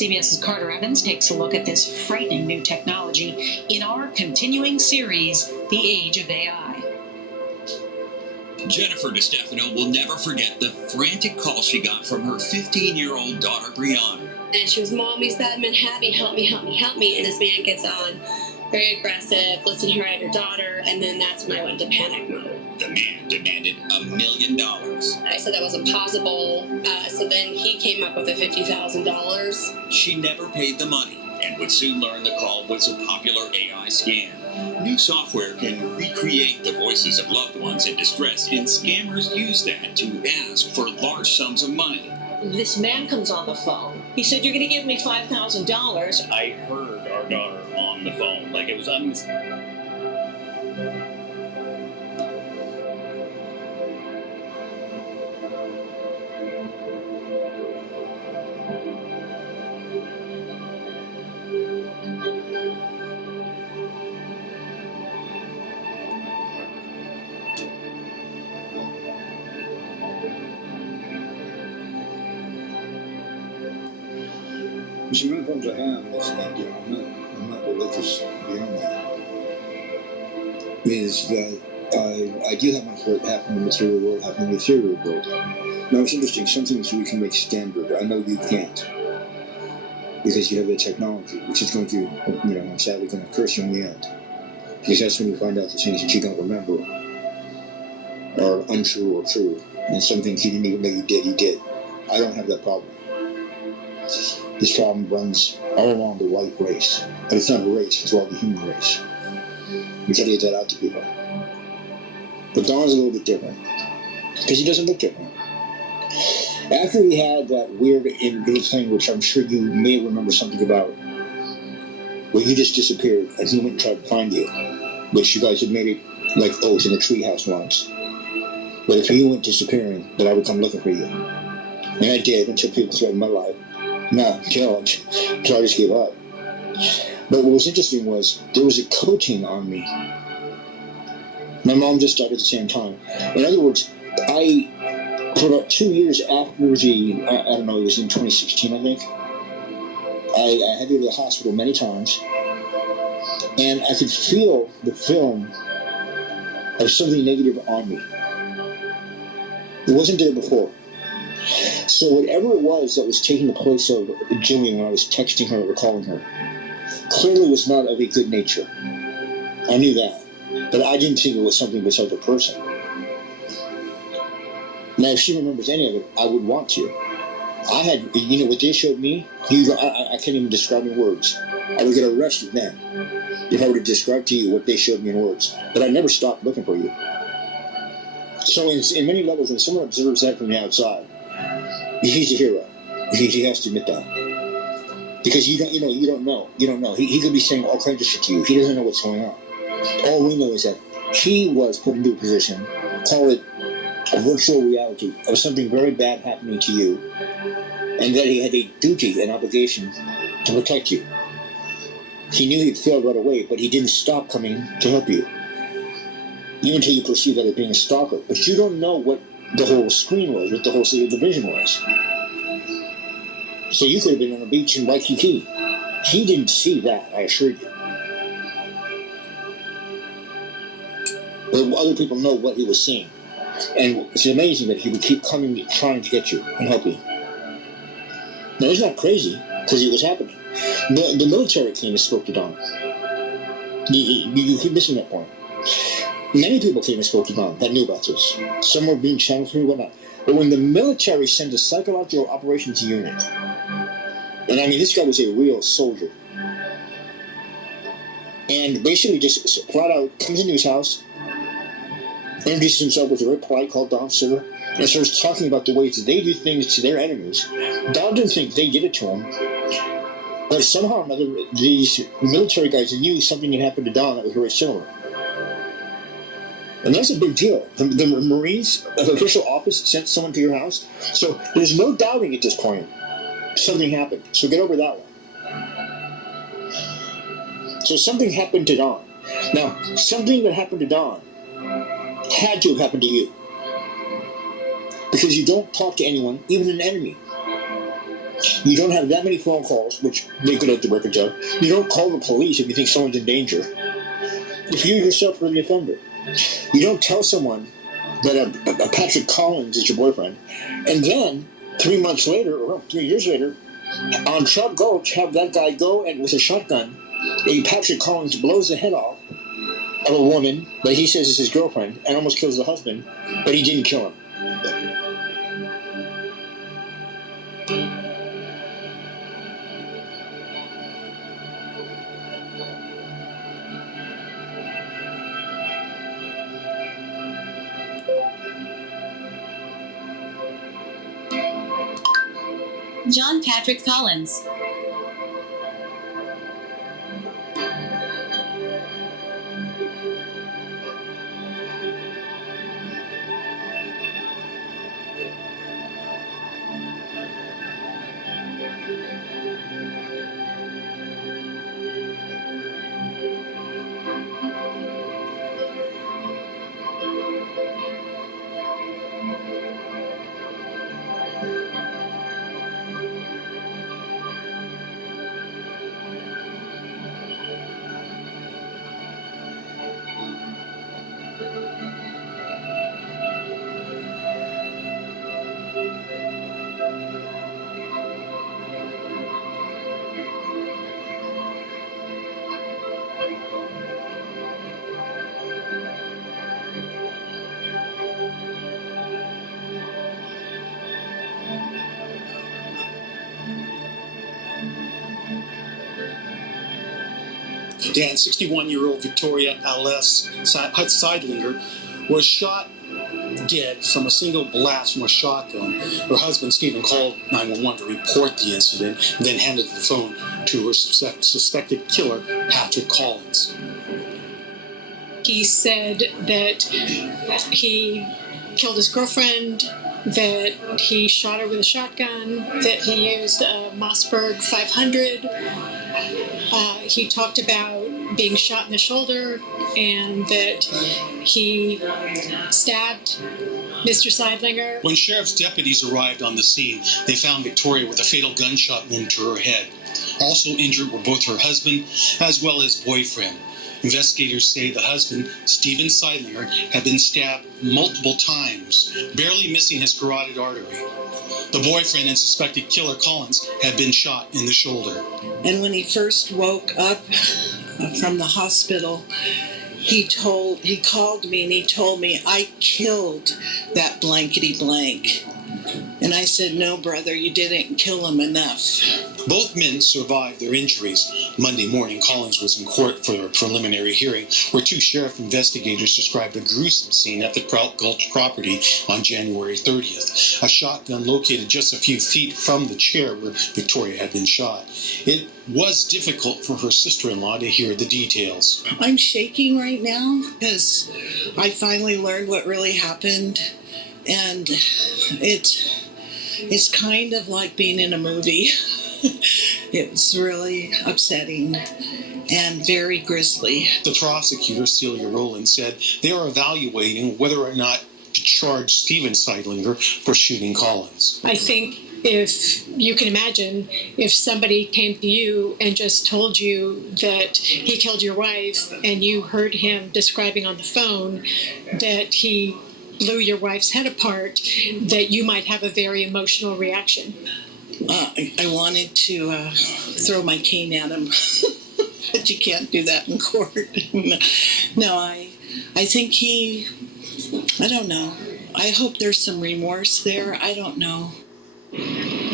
CBS's Carter Evans takes a look at this frightening new technology in our continuing series, The Age of AI. Jennifer DiStefano will never forget the frantic call she got from her 15-year-old daughter, Brianna. And she was, "Mom, these bad men have me, help me, help me, help me." And this man gets on, very aggressive, listing her as your daughter, and then that's when I went into panic mode. The man demanded $1 million. I said that wasn't possible, so then he came up with the $50,000. She never paid the money and would soon learn the call was a popular AI scam. New software can recreate the voices of loved ones in distress, and scammers use that to ask for large sums of money. This man comes on the phone. He said, "You're going to give me $5,000. I heard our daughter on the phone. Like, it was See, one of the problems I have is that, I'm not religious beyond that. Is that I do have much what happened in the material world, happened in the ethereal world. Now, it's interesting, some things we can make standard. I know you can't. Because you have the technology, which is going to, I'm sadly going to curse you in the end. Because that's when you find out the things that you don't remember are untrue or true. And some things you didn't even know you did. I don't have that problem. This problem runs all along the white race. But it's not a race, it's all the human race. We try to get that out to people. But Don's a little bit different. Because he doesn't look different. After we had that weird little thing, which I'm sure you may remember something about, where you just disappeared and he went and tried to find you, which you guys had made it like oath in a treehouse once. But if you went disappearing, then I would come looking for you. And I did until people threatened my life. No, until I just gave up. But what was interesting was there was a coating on me. My mom just died at the same time. In other words, for about 2 years after I don't know, it was in 2016, I think, I had to go to the hospital many times, and I could feel the film of something negative on me. It wasn't there before. So whatever it was that was taking the place of Jillian when I was texting her or calling her, clearly was not of a good nature. I knew that. But I didn't think it was something besides a person. Now, if she remembers any of it, I would want to. I had, what they showed me, I can't even describe in words. I would get arrested then if I were to describe to you what they showed me in words. But I never stopped looking for you. So in many levels, when someone observes that from the outside, he's a hero. He has to admit that. Because you don't know. You don't know. He could be saying all kinds of shit to you. He doesn't know what's going on. All we know is that he was put into a position, call it a virtual reality, of something very bad happening to you, and that he had a duty and obligation to protect you. He knew he'd failed right away, but he didn't stop coming to help you. Even until you perceive that as being a stalker. But you don't know what the whole screen was, what the whole division was. So you could have been on a beach in Waikiki. He didn't see that, I assure you. But other people know what he was seeing. And it's amazing that he would keep coming, trying to get you and help you. Now, he's not crazy, because it was happening. The military came and spoke to Don. You keep missing that point. Many people came and spoke to Don that knew about this. Some were being channeled through, whatnot. But when the military sends a psychological operations unit, and I mean, this guy was a real soldier, and basically just flat out comes into his house, introduces himself with a very polite, called Don Sir, and starts talking about the ways that they do things to their enemies. Don didn't think they did it to him, but somehow or another, these military guys knew something had happened to Don that was very similar. And that's a big deal. The Marines official office sent someone to your house, so there's no doubting at this point something happened. So get over that one. So something happened to Don. Now, something that happened to Don had to have happened to you. Because you don't talk to anyone, even an enemy, You don't have that many phone calls, which they could have the records of. You don't call the police if you think someone's in danger. If you yourself are the offender. You don't tell someone that a Patrick Collins is your boyfriend, and then 3 months later, or 3 years later, on Trout Gulch, have that guy go and with a shotgun, a Patrick Collins blows the head off of a woman that he says is his girlfriend and almost kills the husband, but he didn't kill him. John Patrick Collins. Dan, 61-year-old Victoria Alice Seidlinger was shot dead from a single blast from a shotgun. Her husband, Stephen, called 911 to report the incident and then handed the phone to her suspected killer, Patrick Collins. He said that he killed his girlfriend, that he shot her with a shotgun, that he used a Mossberg 500. He talked about being shot in the shoulder and that he stabbed Mr. Seidlinger. When sheriff's deputies arrived on the scene, they found Victoria with a fatal gunshot wound to her head. Also injured were both her husband as well as boyfriend. Investigators say the husband, Stephen Seidlinger, had been stabbed multiple times, barely missing his carotid artery. The boyfriend and suspected killer, Collins, had been shot in the shoulder. And when he first woke up from the hospital, he called me and he told me, "I killed that blankety blank." And I said, "No, brother, you didn't kill him enough." Both men survived their injuries. Monday morning, Collins was in court for a preliminary hearing where two sheriff investigators described a gruesome scene at the Trout Gulch property on January 30th. A shotgun located just a few feet from the chair where Victoria had been shot. It was difficult for her sister-in-law to hear the details. I'm shaking right now because I finally learned what really happened. And it's kind of like being in a movie. It's really upsetting and very grisly. The prosecutor, Celia Rowland, said they are evaluating whether or not to charge Stephen Seidlinger for shooting Collins. I think if you can imagine, if somebody came to you and just told you that he killed your wife and you heard him describing on the phone that he blew your wife's head apart, that you might have a very emotional reaction. I wanted to throw my cane at him, but you can't do that in court. No, I think I don't know. I hope there's some remorse there. I don't know.